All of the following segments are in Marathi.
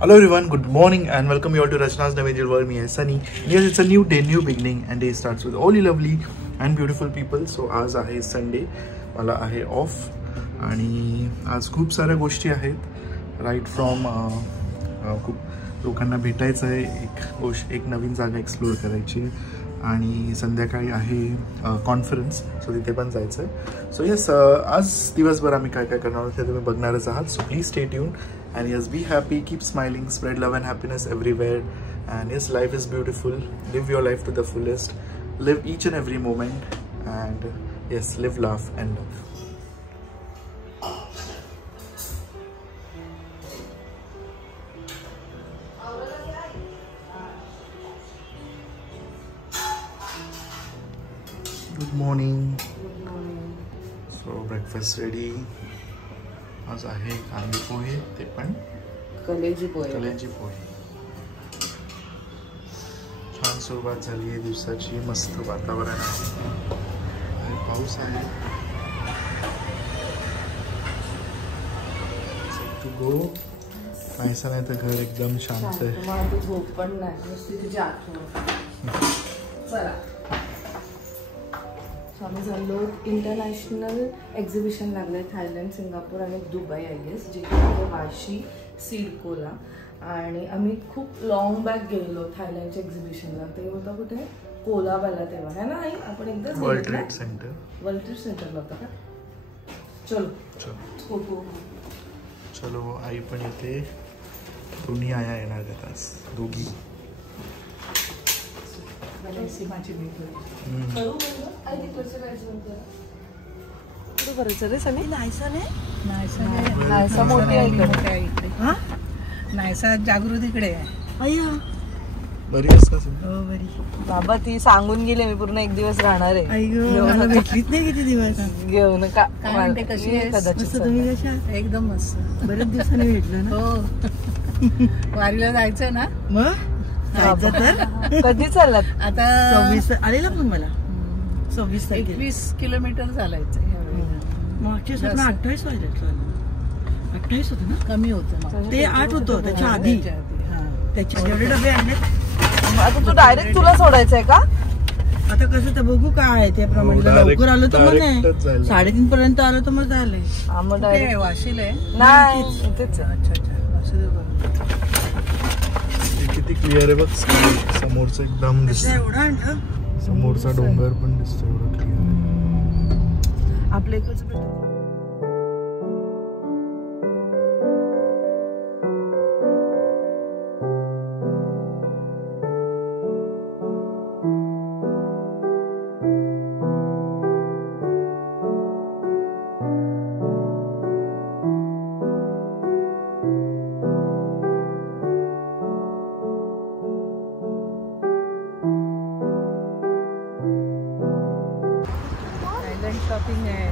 Hello everyone, good morning and welcome you all to Rachna's Navangel World. Me is Sunny. Yes, it's a new day, new beginning, and day starts with all you lovely and beautiful people. So आज आहे संडे, मला आहे ऑफ आणि आज खूप साऱ्या गोष्टी आहेत. राईट फ्रॉम खूप लोकांना भेटायचं आहे, एक नवीन जागा एक्सप्लोर करायची आहे आणि संध्याकाळी आहे कॉन्फरन्स, सो तिथे पण जायचं आहे. सो येस, आज दिवसभर आम्ही काय काय करणार आहोत ते तुम्ही बघणारच आहात. So please stay tune and yes, be happy, keep smiling, spread love and happiness everywhere. And yes, life is beautiful. Live your life to the fullest. Live each and every moment. And yes, live, laugh and love. Good morning. Good morning. So breakfast ready. आज आहे कांदे पोहे, ते पण कलेजी पोहे. छान सुरुवात झाली आहे दिवसाची. मस्त वातावरण आहे आणि पाऊस आहे. To go. पैसा नाही तर घर एकदम शांत आहे. मला झोप पण नाही, नुसती तुझी आठवण. चला, आम्ही झालो. इंटरनॅशनल एक्झिबिशन लागलं आहे थायलंड, सिंगापूर आणि दुबई आय गेस, जे आहे वाशी सिडकोला. आणि आम्ही खूप लॉंग बॅक गेलो थायलंडच्या एक्झिबिशनला. ते होतं कुठे, कोलाबाला तेव्हा आहे ना आई, आपण एकदाच world trade centre. World trade सेंटरला होता का? चलो चलो चलो. आई पण येते, दोन्ही आया येणार आहेत आज, दोघी. नायसा जागृतीकडे आहे. बरी आहेस का? हो बरी. बाबा ती सांगून गेले मी पूर्ण एक दिवस राहणार आहे. भेटलीच नाही किती दिवस. घेऊन का म्हणते, कशी आहे? तुम्ही कशा? एकदम मस्त. बरेच दिवसांनी भेटलं ना. हो, वारीला जायचं ना. मग कधी चाललात? आता 26 आलेला पण मला 26 तारखेला 21 किलोमीटर चालायचं मागच्या 28 वाजले. 28 होतं ना, कमी होतं ते 8 होतं त्याच्या आधी. त्याच्या एवढे डबे आहेत. आता तू डायरेक्ट तुला सोडायचंय का? आता कसं तर बघू काय आहे त्याप्रमाणे. लवकर आलो तर मग नाही, 3:30 पर्यंत आलो तर मग झालंय. वाशील आहे नाही. अच्छा अच्छा. किती क्लिअर आहे बघ, समोरचं एकदम दिसतं. एवढा समोरचा डोंगर पण दिसतो, एवढं क्लिअर आहे. आपल्या इकडचं शॉपिंग आहे.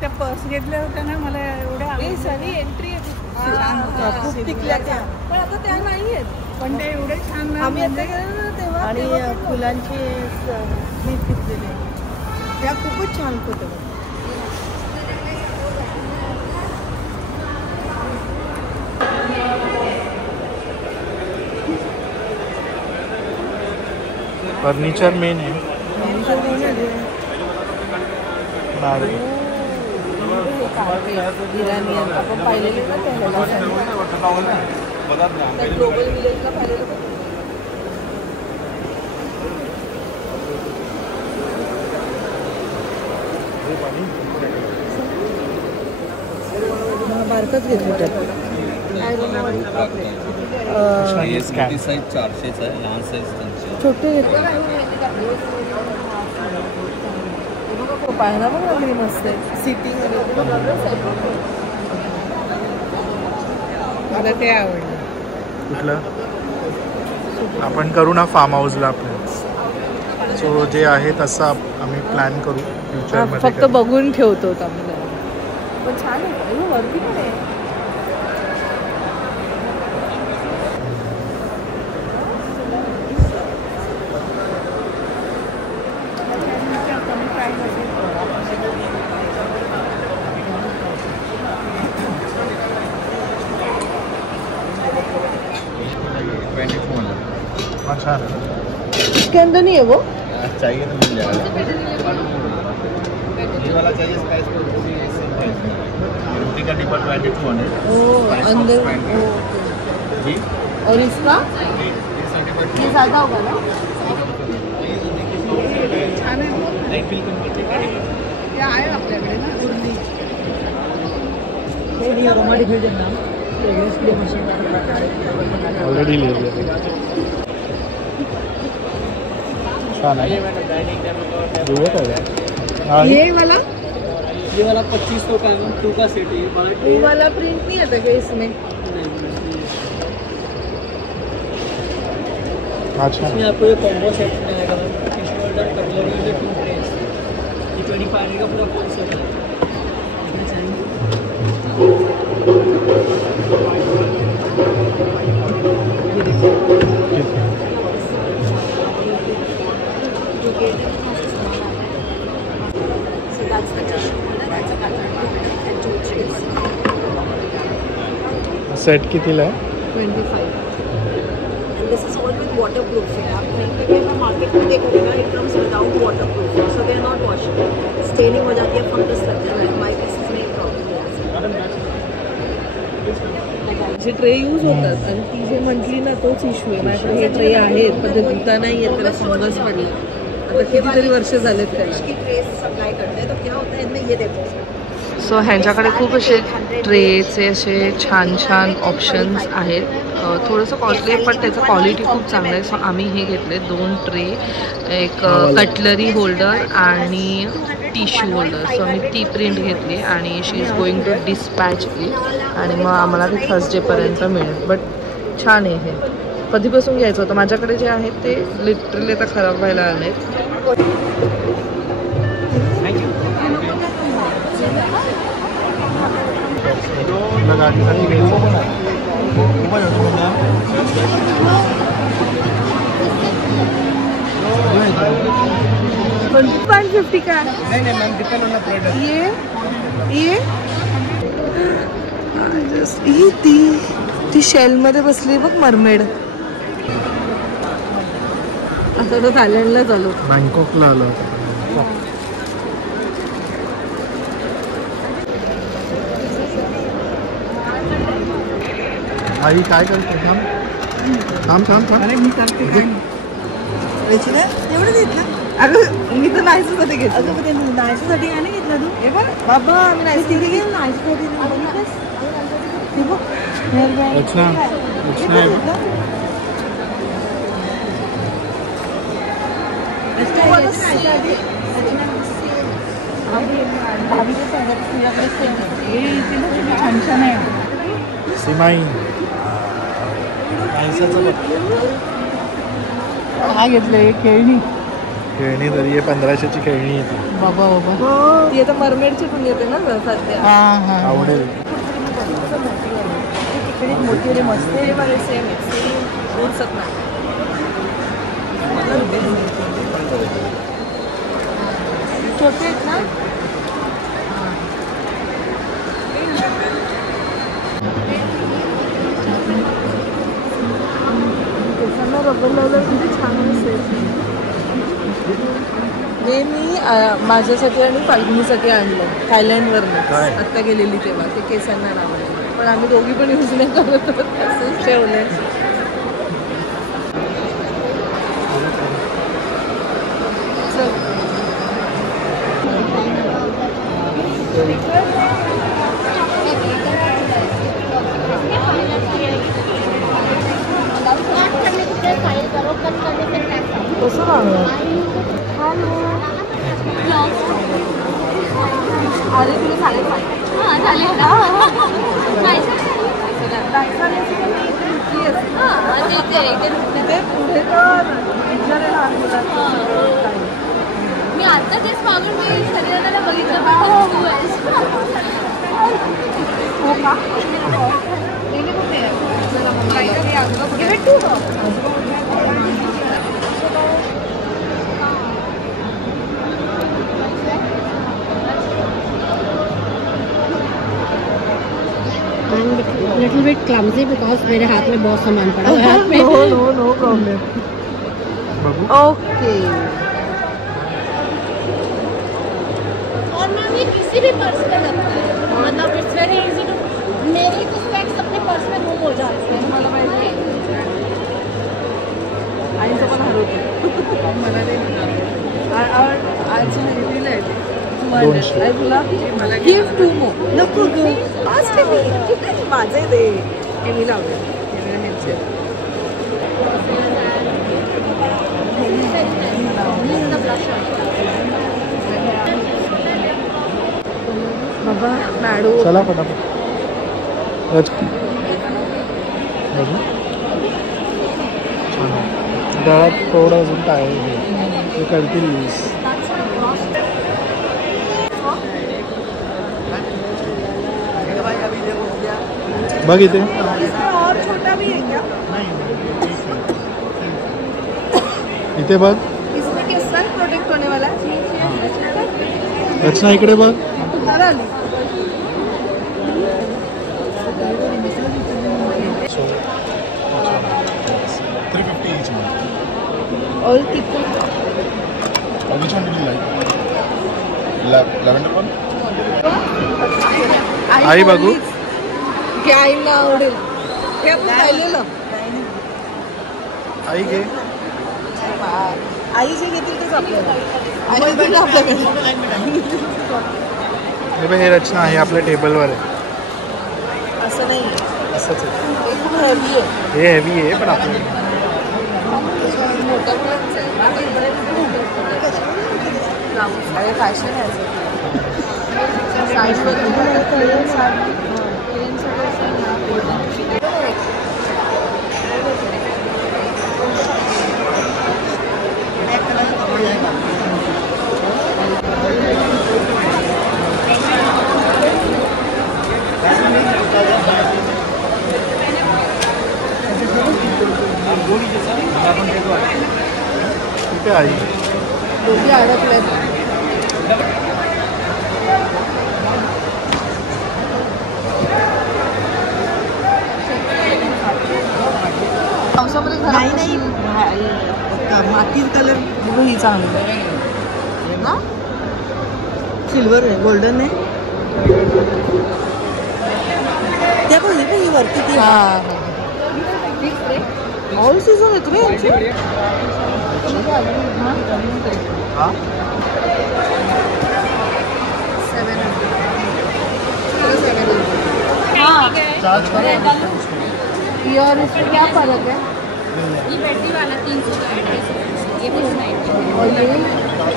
त्या पर्स घेतल्या होत्या ना, मला एवढ्या एंट्री खूप टिकल्या त्या, पण आता त्या नाही आहेत. पण ते एवढे छान आम्ही आता गेलो ना तेव्हा. आणि फुलांची स्लीप घेतलेली त्या खूपच छान होतं. फर्निचर मेन आहे. आपण पाहिलेले ना ग्लोबल विलेजला पाहिलेलं. बारकच घेतलं साईज 400 आहे, लहान साईज 300. छोटे पाहायला पण लागली मस्त आहे. सिटिंग मला ते आवडलं. कुठलं? आपण करू ना फार्म हाऊसला आपल्या. सो जे आहे तसं आम्ही प्लॅन करू फ्युचरमध्ये. फक्त बघून ठेवतो आम्ही. पण छान आहे, वरती पण आहे. 2200। अच्छा इसके अंदर नहीं है वो? चाहिए तो मिल जाएगा। ये वाला चाहिए स्पाइस को रोटी का डिब्बा 2200। अंदर जी। और इसका ये ज़्यादा होगा ना? छान आहे आहे आपल्याकडे ना उरली ऑलरेडी ले लिया छान आहे ये वाला 2500 का 2 का सेट है। वो वाला प्रिंट नहीं आता क्या इसमें? अच्छा इसमें आपको ये कॉम्बो सेट मिलेगा फिश होल्डर कटलरी के 2 ट्रेस। ये 25 का पूरा फुल सेट है। सेट कितीला आहे? 25. This is all with waterproofing. आप कहीं पे भी मार्केट में देखोगे ना, it comes without waterproofing, so they are not washable. Staining हो जाती है, फंगस लग जाता है. My cases में एक प्रॉब्लम है. जे ट्रे यूज होतात आणि ती जे म्हटली ना तोच इश्यू आहे. माझ्याकडे हे ट्रे आहेत पण ते धुता नाही येत, त्याला फंगस पडला. आता कितीतरी वर्ष झालेत त्याला. की ट्रेस सप्लाई करते हैं तो क्या होता है इनमें ये देखो. सो ह्यांच्याकडे खूप असे ट्रेचे असे छान छान ऑप्शन्स आहेत. थोडंसं कॉस्टली आहे पण त्याचं क्वालिटी खूप चांगलं आहे. सो आम्ही हे घेतले 2 ट्रे, एक कटलरी होल्डर आणि टिश्यू होल्डर. सो मी ती प्रिंट घेतली आणि she is going to dispatch it आणि मग आम्हाला ते थर्सडेपर्यंत मिळेल. बट छान आहे हे. कधीपासून घ्यायचं होतं. माझ्याकडे जे आहेत ते लिटरली आता खराब व्हायला आले. गाडीसाठी घ्यायचं 150 का? नहीं ma'am depend on the product. ये ती शेल मध्ये बसली बघ मरमेड. आता तो थायलंडला चालू. बँकॉकला आलो. आई काय करते? थांब. अरे मी करते काय एवढं घेतलं? अगं मी तर नाहीसाठी घेतलं. अगं ते नायसाठी काय नाही घेतलं तू? हे बघ बाबा मी नाहीसाठी घेतलं. नायसाठी रचना छान आहे. सिमाई काय घेतलं एक खेळणी खेळणी तरी आहे 1500ची खेळणी येते. बाबा ती आता मरमेडची पण येते ना सध्या. आवडेल. मोठी मस्त आहे. सेम उडसत नाही. छोटे आहेत ना. केसांना रबर लावलं किती छान असेल. हे मी माझ्यासाठी आणि फाल्गुनीसाठी आणलं थायलंडवरनं. आत्ता गेलेली तेव्हा ते केसांना लावलं. पण आम्ही दोघी पण यूज नाही करत होत. असंच ठेवलंय. कसं लागलं? अरे तुला चालेल मी आता तेच मागून मी शरीराला बघितलं हो का? लिटिल बिट क्लमजी बिकॉज मेरे हाथ में बहुत सामान पड़ा हुआ है हाथ में। No problem. ओके और मैम ये किसी भी पर्स में लगता है, मतलब इट्स वेरी इजी टू, मेरे तो स्पेक्स अपने पर्स में गुम हो जाते हैं। मला माहिती आईचं पण हरवतो मला नाही मिळणार आज दिलं आहे ते आई तुला मला गिफ्ट टू मो नको ग आज ते माझे दे हे मी लावले ह्यांचे बाबा मॅडो चला फटाफट दळात थोडं अजून काय ते करतील यूज. बघ इथे और छोटा भी है क्या? इथे बघ इसमें क्या सन प्रोटेक्ट होने वाला है? रचना इकडे बघ. और कितना Which one did you like? Lavender one? आई बघू क्या आईला आवडेल हे आपण पाहिलेलं. आई घे. आई जे घेतील तेच आपल्याला आई घेतील आपल्याकडे. हे बघ हे रचना आहे आपल्या टेबलवर आहे. असं नाही असंच आहे. हे खूप हेवी आहे. हे हेवी आहे पण आपल्याला मोठा मुलांचं आहे. अरे फॅशन आहे साईडवर ठीक आहे आई. दोघी अडकल्यात. पावसामध्ये घरात नाही माती कलर बघू ही चांगली ना सिल्वर आहे गोल्डन आहे त्या पण ही वरती ती ऑल सीझन आहे तुम्ही यांची और इसमें क्या फर्क है? ये बैटरी वाला 300 का है, 250 ये 490 और ये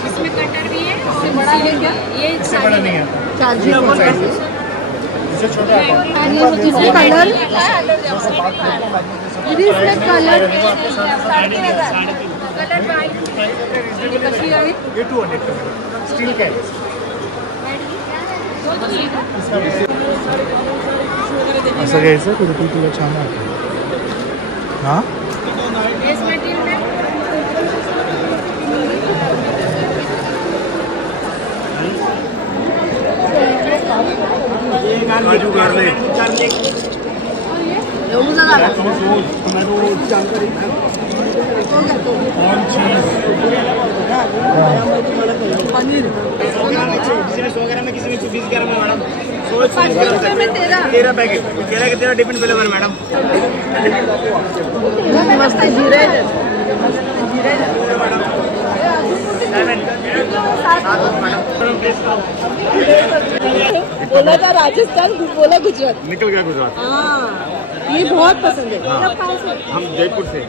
इसमें कटर भी है। इससे बड़ा है क्या? ये इससे बड़ा नहीं है, चार्जिंग इससे छोटा आता है. इसमें कलर इसमें कलर कलर वाइट ये 200 का स्टील का है. असं घ्यायचं कुठे तुला छान वाटतं. हां काजू गार्लिक पनीर बिजनेस वगैरह में किसी में 20 ग्राम में मैडम 13 पैकेट 13 के 13 डिफरेंट फ्लेवर मैडम. मस्त जिरे बोला था राजस्थान बोला गुजरात निकल गया गुजरात. हाँ ये बहुत पसंद है. हम जयपुर से.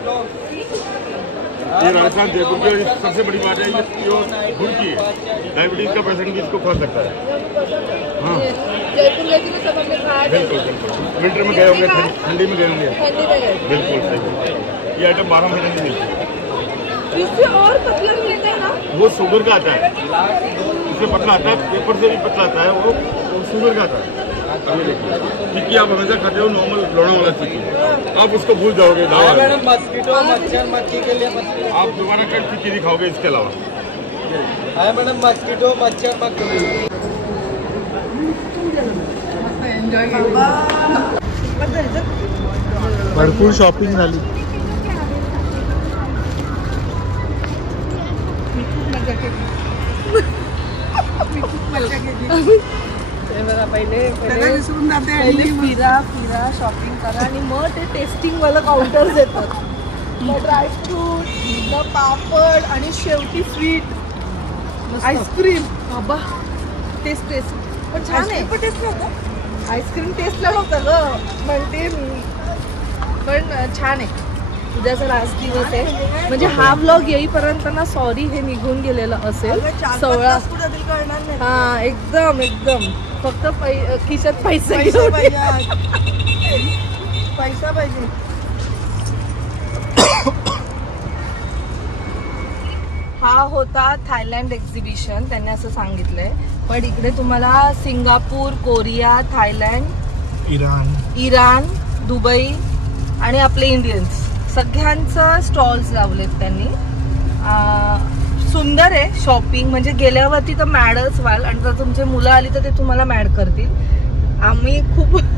ये राजस्थान जयपुर की सबसे बड़ी बात है ये प्योर गुड़ की है. डायबिटीज का पेशेंट भी इसको खा सकता है. हाँ जयपुर गए थे सब हमने खाया. बिल्कुल बिल्कुल. विंटर में गए होंगे, ठंडी में गए होंगे. ठंडी में गए. बिल्कुल सही. ये आइटम 12 महीने में मिलती है. इससे और पतला मिलता है ना. वो शुगर का आता है, इससे पतला आता है, पेपर से भी पतला आता है. वो शुगर का आता है. ये देखिए टिक्की आप हमेशा खाते हो नॉर्मल लोड़ा वाला टिक्की, आप उसको भूल जाओगे. मैडम मस्कीटो मच्छर मक्खी के लिए आप दोबारा कल टिक्की दिखाओगे इसके अलावा. है मैडम मस्कीटो मच्छर मक्खी. भरपूर शॉपिंग झाली. पहिले फिरा शॉपिंग करा आणि मग ते टेस्टिंग वाला काउंटर्स येतात. ड्रायफ्रूट, पापड आणि शेवटी स्वीट आईस्क्रीम. बाबा टेस्ट पण छान आहे. पण टेस्ट नव्हतं आईस्क्रीम, टेस्टला नव्हतं ग म्हणते मी, पण छान आहे. उद्याचा लास्ट दिवस आहे म्हणजे हा व्लॉग येईपर्यंत ना सॉरी हे निघून गेलेलं असेल. 16 हा एकदम फक्त खिशात पैसा पाहिजे. हा होता थायलंड एक्झिबिशन, त्यांनी असं सांगितलंय. पण इकडे तुम्हाला Singapore, Korea, Thailand, Iran, Dubai आणि आपले इंडियन्स सगळ्यांचं स्टॉल्स लावलेत त्यांनी. सुंदर आहे शॉपिंग, म्हणजे गेल्यावरती तर मॅडच व्हाल आणि जर तुमचे मुलं आली तर ते तुम्हाला मॅड करतील. आम्ही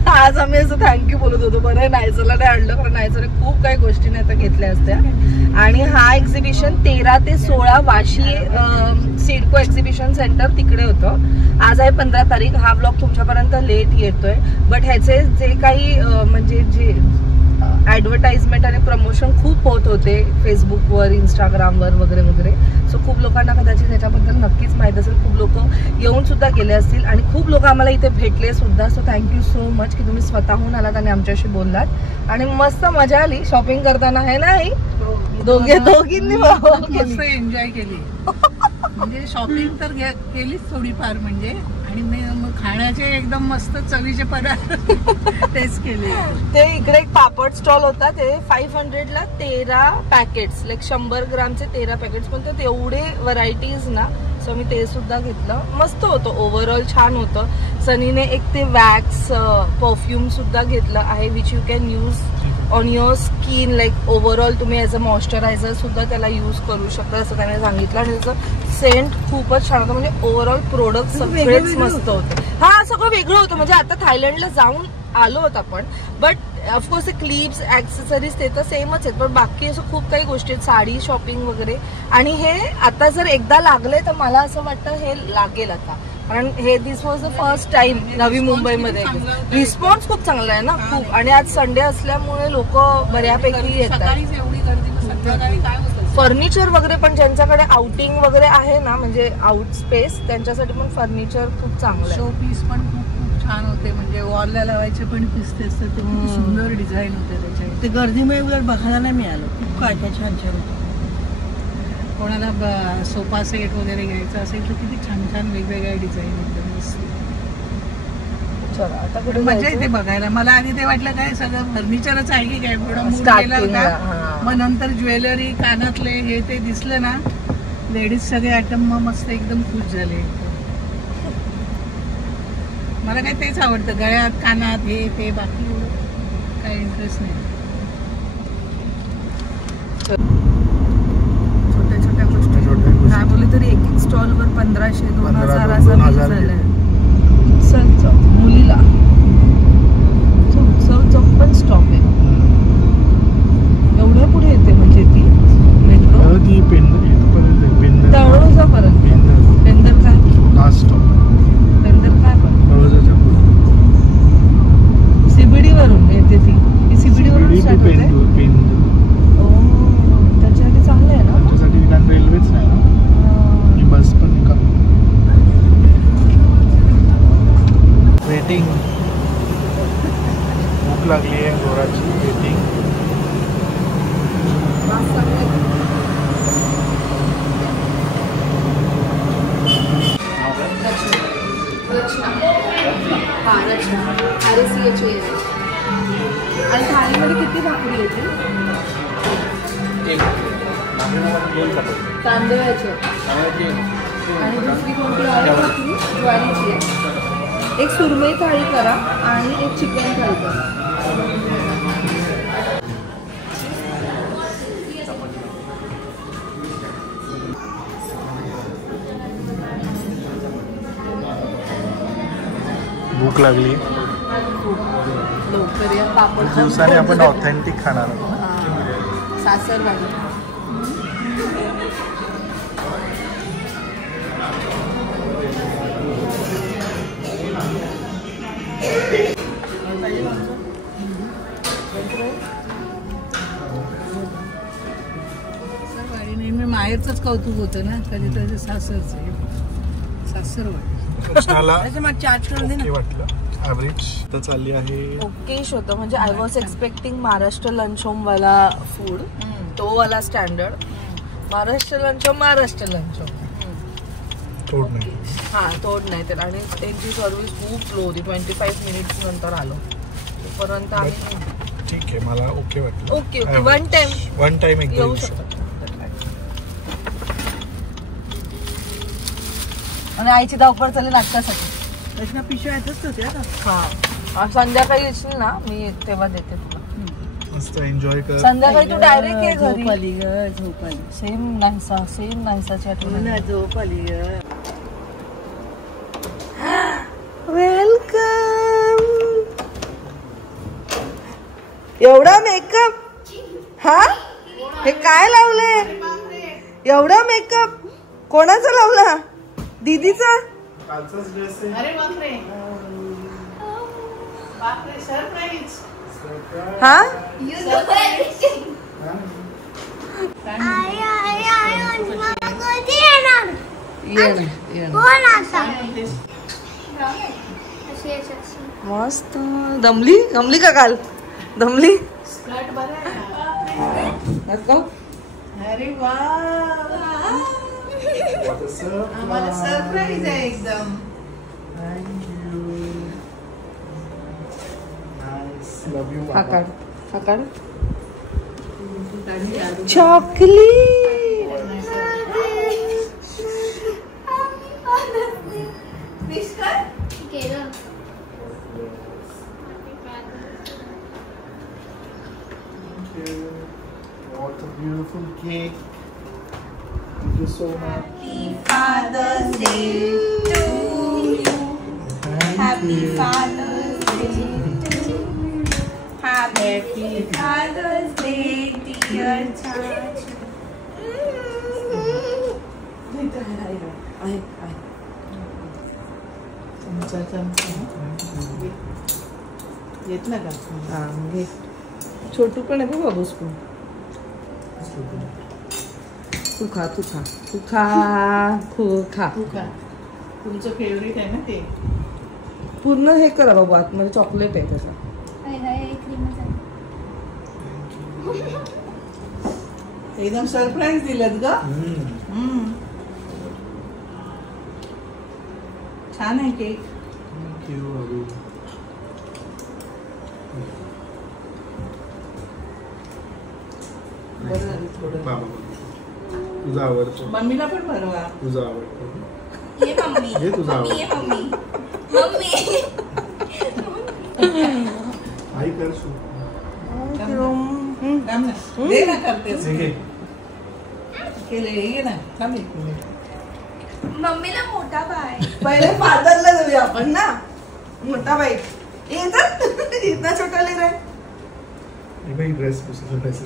आज असं थँक्यू बोलत होतो, बरं नायसरला नाही आणलं, कारण नायसरने खूप काही गोष्टी नाही तर घेतल्या असत्या. आणि हा एक्झिबिशन 13 ते 16 वाशी सिडको एक्झिबिशन सेंटर तिकडे होतं. आज आहे 15 तारीख. हा ब्लॉग तुमच्यापर्यंत लेट येतोय, बट ह्याचे जे काही म्हणजे जे ॲडव्हर्टाइजमेंट आणि प्रमोशन खूप होत होते फेसबुकवर, इंस्टाग्रामवर वगैरे. सो खूप लोकांना कदाचित ह्याच्याबद्दल नक्कीच माहीत असेल. खूप लोक येऊन सुद्धा गेले असतील आणि खूप लोक आम्हाला इथे भेटले सुद्धा. सो थँक्यू सो मच की तुम्ही स्वतःहून आलात आणि आमच्याशी बोललात आणि मस्त मजा आली शॉपिंग करताना, है नाही? दोघींनी मस्त एन्जॉय केली. म्हणजे शॉपिंग तर केलीच थोडीफार म्हणजे, आणि मग खाण्याचे एकदम मस्त चवीचे पदार्थ टेस्ट केले. ते इकडे एक पापड स्टॉल होता, ते 500ला 13 पॅकेट्स, लाईक 100 ग्रामचे 13 पॅकेट्स, पण ते एवढे व्हरायटीज ना. सो मी ते सुद्धा घेतलं, मस्त होतं. ओव्हरऑल छान होतं. सनीने एक ते वॅक्स परफ्यूम सुद्धा घेतलं आहे, which you can use on your skin. Like overall तुम्ही ॲज अ मॉइश्चरायझर सुद्धा त्याला यूज करू शकता असं त्याने सांगितलं. आणि त्याचं सेंट खूपच छान होतं, म्हणजे ओव्हरऑल प्रोडक्ट सगळेच मस्त होते. हा सगळं वेगळं होतं. म्हणजे आता थायलंडला जाऊन आलो होतो आपण, बट ऑफकोर्स क्लिप्स, ॲक्सेसरीज ते तर सेमच आहेत, पण बाकी असं खूप काही गोष्टी आहेत, साडी शॉपिंग वगैरे. आणि हे आता जर एकदा लागले तर मला असं वाटतं हे लागेल आता, कारण हे दिस वॉज द फर्स्ट टाइम नवी मुंबईमध्ये. रिस्पॉन्स खूप चांगला आहे ना खूप. आणि आज संडे असल्यामुळे लोक बऱ्यापैकी येतात. फर्निचर वगैरे पण ज्यांच्याकडे आउटिंग वगैरे आहे ना, म्हणजे आउट स्पेस, त्यांच्यासाठी पण फर्निचर खूप चांगलं आहे. शो पीस पण खूप छान होते, म्हणजे वॉलला लावायचे पण पीस असते, ते खूप सुंदर डिझाईन होते त्याच्या. ते गर्दीमुळे उलट बघायला नाही मिळालं. खूप काय काय छान छान होतं. कोणाला सोफा सेट वगैरे घ्यायचा असेल तर किती छान छान वेगवेगळ्या डिझाईन होते, मस्त. आता मजा येते बघायला. मला आधी ते वाटलं काय सगळं फर्निचरच आहे की काय, थोडा मूड गेला होता. मग नंतर ज्वेलरी, कानातले हे ते दिसलं ना, लेडीज सगळे आयटम, मग मस्त एकदम खुश झाले. मला काय तेच आवडतं, गळ्यात, कानात, हे ते, बाकी काही इंटरेस्ट नाही. छोट्या छोट्या गोष्टी काय बोलले तरी एक एक स्टॉलवर 1500-2000 असा बिल झालाय. मुलीला चौक पण स्टॉप आहे. एवढ्या पुढे येते म्हणजे ती मेट्रो तळोजापर्यंत. पेंदर काय पेंदर काय पण सीबीडी वरून येते ती सीबीडी वरून स्टार्ट होते. त्याच्यासाठी चांगलं आहे ना, त्याच्यासाठी रेल्वेच नाही ना, बस पण वेटिंग. भूक लागली आहे जोराची. वेटिंग. रचना RACHA. आणि थाळीमध्ये किती भाकरी येते? तांदळाची. आणि दुसरी कोणती आहे भाकरी? ज्वारीची आहे. एक सुरमई थाळी करा आणि एक चिकन थाळी करा. भूक लागली. करूया पापड. दिवसाने आपण ऑथेंटिक खाणार आहोत. सासरवाडी. नेहमी माहेरचंच कौतुक होतं ना, कधी त्याचे सासरचं. सासरवाडी ॲव्हरेज तर चालली आहे. ओकेश होतं म्हणजे I was expecting Maharashtra lunch home वाला फूड, तो वाला स्टँडर्ड. महाराष्ट्र लंच होम तोड नाही. हा तोड नाही तर. आणि त्यांची सर्व्हिस खूप स्लो होती. 25 मिनिट्स नंतर आलो तोपर्यंत आम्ही. ठीक आहे, मला ओके वाटलं. ओके वन टाइम येऊ शकतो. आणि आईची धावपळ चालली नाटकासाठी. पिशव्या येतच होत्या. हा संध्याकाळी येशील ना मी तेव्हा देते तुला. मस्त एन्जॉय कर. संध्याकाळी तू डायरेक्ट ये घरी. झोपाली ग, झोपाली. सेम नाहीसाची आठवण. झोपाली ग. वेलकम. एवढा मेकअप. हा हे काय लावलंय? एवढा मेकअप कोणाचा लावला? दीदीचा. कालचाच ड्रेस आहे. अरे बापरे, बापरे, सरप्राईज. हा मस्त. दमली का काल? दमली. अरे वा, आम्हाला सरप्राईज आहे एकदम. Chocolate. What a beautiful cake. Thank you so much. Happy Father's Day to you. Happy Father's Day to you. Happy Father's Day, dear child. घेतला का? घे. छोटू पण आहे बाबू स्पून. तू खा. तुमचं फेवरेट आहे ना ते. पूर्ण हे करा बाबू, आतमध्ये चॉकलेट आहे त्याचा. एकदम सरप्राईज दिलं ग. छान आहे केक. Thank you, Abu. बरं झालं थोडं. बाबा तुझा आवडतो. मम्मीला पण बनवा. तुझा आवडतो. ये मम्मी. ये तुझा आवडतो. ये मम्मी. मम्मी. आई कर सु. दे ना करतेस. ठीक आहे. केले ये ना. थांब एक मिनिट. मम्मीला मोठा बाय. पहिले फादरला जाऊया आपण ना. मोठा बाई येतात. इतना छोटा ले रहा है. भाई ड्रेस पुसला dress.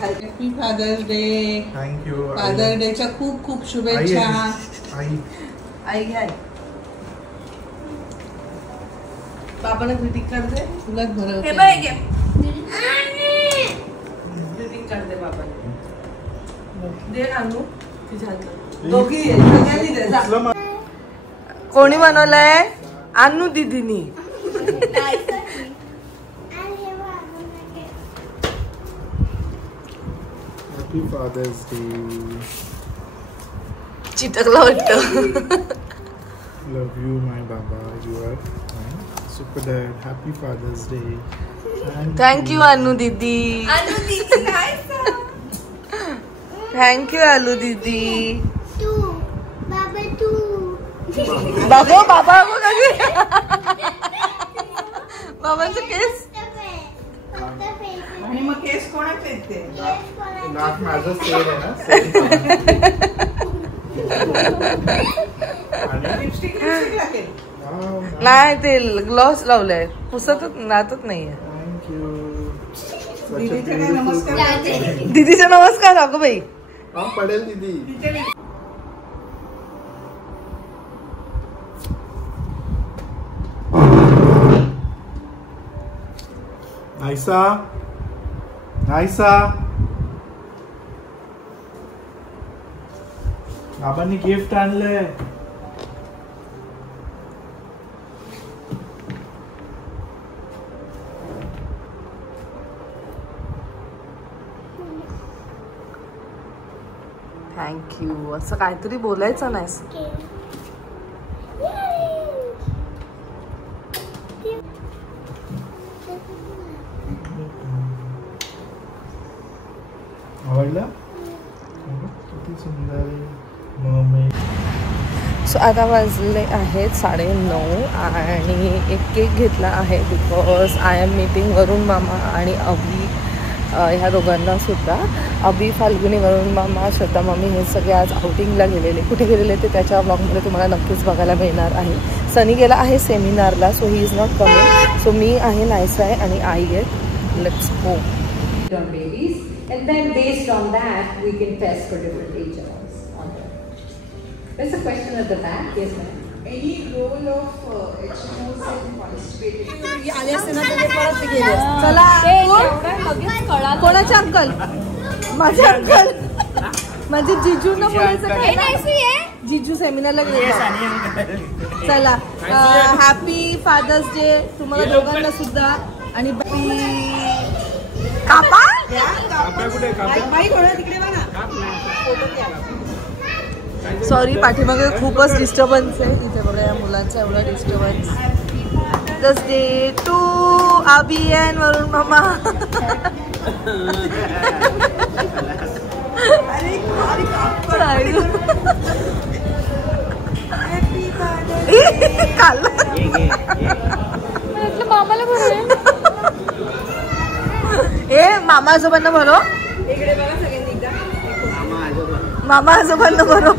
Happy Father's Day. Thank you. Father डेच्या खूप खूप शुभेच्छा. आई घ्या. बाबाला ग्रीटिंग कार्ड दे. तुलाच भरव. हे बघ घे. ग्रीटिंग कार्ड दे बाबाला. दे आणू. दोघी सगळ्यांनी दे. जा. कोणी बनवलंय? आणू दीदीनी. Happy Father's Day. चिटकला वाटतं. लव यू माय बाबा. You are super dad. Happy Father's Day. Thank you Anu दीदी. थँक्यू अलू दीदी. बाबा बाबांचं केस. आणि मग केस कोणाचे आहेत ते? नाक माझं सेम आहे ना. नाही ते ग्लॉस लावलंय पुसतच नातच नाहीये. दीदीचा नमस्कार अगं बाई. पडेल दीदी. नाईसा नाईसा बाबांनी गिफ्ट आणलंय. थँक्यू. असं काहीतरी बोलायचं नाही. आवडलं किती सुंदर. सो आता वाजले आहेत 9:30 आणि एक केक घेतला आहे बिकॉज आय एम मीटिंग वरुण मामा आणि अभि ह्या दोघांना सुद्धा. अभि, फाल्गुनी, वरुण मामा, श्रद्धा मम्मी हे सगळे आज आउटिंगला गेलेले. कुठे गेलेले ते त्याच्या ब्लॉगमध्ये तुम्हाला नक्कीच बघायला मिळणार आहे. सनी गेला आहे सेमिनारला, so he is not coming. So मी आहे, नायसा आहे आणि आई आहे. Let's go. Babies, and then based on that we can test for different age levels on them. There's a question at the back. Yes, ma'am. Any role of HMOs in participated? चला कोणाचे अंकल? माझे अंकल. माझे जिजूंना बोलायचं काय? जिजू सेमिनारला गेले. चला हॅपी फादर्स डे तुम्हाला दोघांना सुद्धा. आणि कापा सॉरी पाठीमागे खूपच डिस्टर्बन्स आहे इथे बघा. या मुलांचा एवढा disturbance. Just day to Abhi and Varun मामा. मामाला बोलू. ए मामा आजोबांना बोलो. मामा आजोबांना बोलो.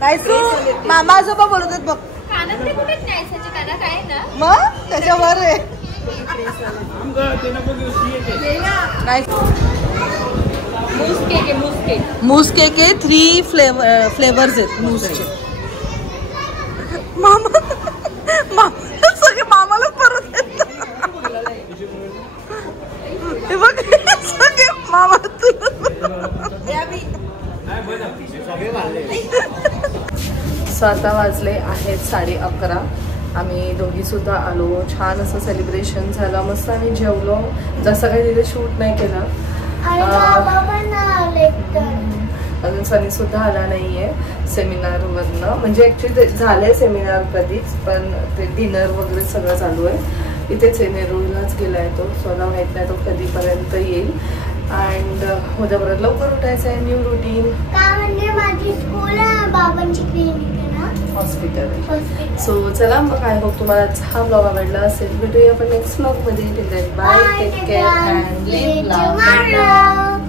नायसू मामा आजोबा बोलतात बघ. मग त्याच्यावर आहे. मूस केक आहे. 3 फ्लेवर्स आहेत मूसचे. मामा सगळे मामालाच परत हे बघ सगळे मामा. सो आता वाजले आहेत 11:30. आम्ही दोघी सुद्धा आलो. छान असं सेलिब्रेशन झालं. मस्त आम्ही जेवलो. जसं काही तिथे शूट नाही केलं. अजून सनी सुद्धा आला नाहीये सेमिनारवरनं. म्हणजे ऍक्च्युली झालंय सेमिनार कधीच, पण ते डिनर वगैरे सगळं चालू आहे. इथेच आहे, नेरूळलाच गेलाय तो. स्वतः माहित नाही तो कधीपर्यंत येईल. अँड उद्या परत लवकर उठायचं आहे. New routine. माझी स्कूल आहे बाबांची क्लिनिक आहे ना, हॉस्पिटल. सो चला मग आय होप तुम्हाला हा ब्लॉग आवडला असेल. भेटूया आपण नेक्स्ट ब्लॉग मध्ये. Bye, take care and live love.